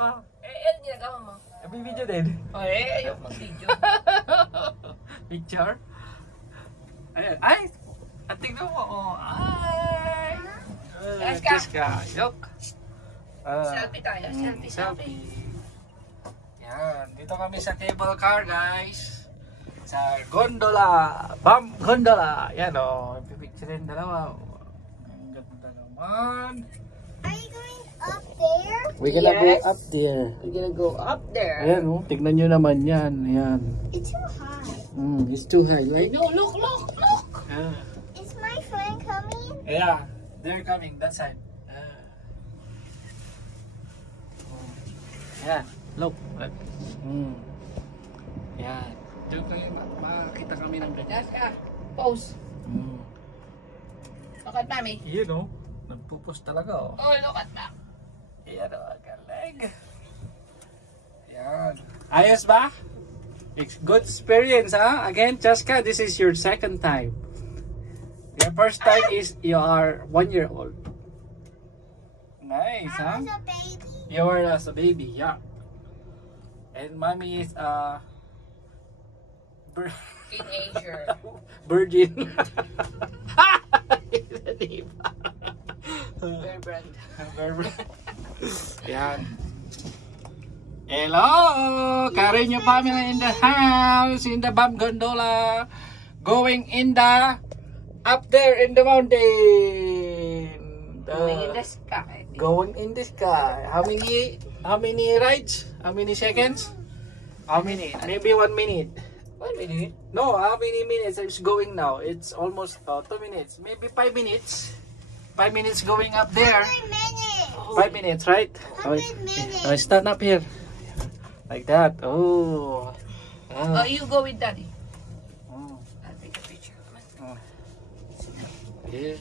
ka. Ano ginagawa mo? May video din. Ayaw mag-video. Picture? Ayan. Ay! At tignan mo. Oh. Ay! Jessica. Jessica. Yok. Selfie tayo. Selfie. Yan. Dito kami sa cable car, guys. Sa gondola. Bump gondola. Yan o. Pipicturein dalawa. Ang ganda naman. Are you going up there? We're gonna Yes. go up there. We're gonna go up there. Ayan o. Tignan nyo naman yan. Yan. It's too high. It's too high. Like, No, look. Is my friend coming? yeah. They're coming. That side. Yan. Look. Yan. Doon kayo makakita kami ng ganyan. Jessica, pose. Look at mommy. Yun o. Nagpupus talaga o. Oh, look at mom. Yan o. Galing. Yan. Ayos ba? It's good experience, ha? Again, Jessica, this is your second time. Your first time is you are 1 year old. Nice, I huh? was a baby. You were as a baby, yeah. And mommy is Teenager. virgin. Bear brand. Yan. Hello! Carrying your family in the house, in the Bump Gondola, going in the, up there in the mountain. Going in the sky. Going in the sky. How many rides? How many seconds? How many? Maybe 1 minute. 1 minute. No, how many minutes it's going now? It's almost 2 minutes. Maybe 5 minutes. 5 minutes going up there. 100 minutes. 5 minutes, right? 100 minutes. Stand up here. Like that. Oh. Oh, you go with daddy. Oh. I'll take a picture. Yeah.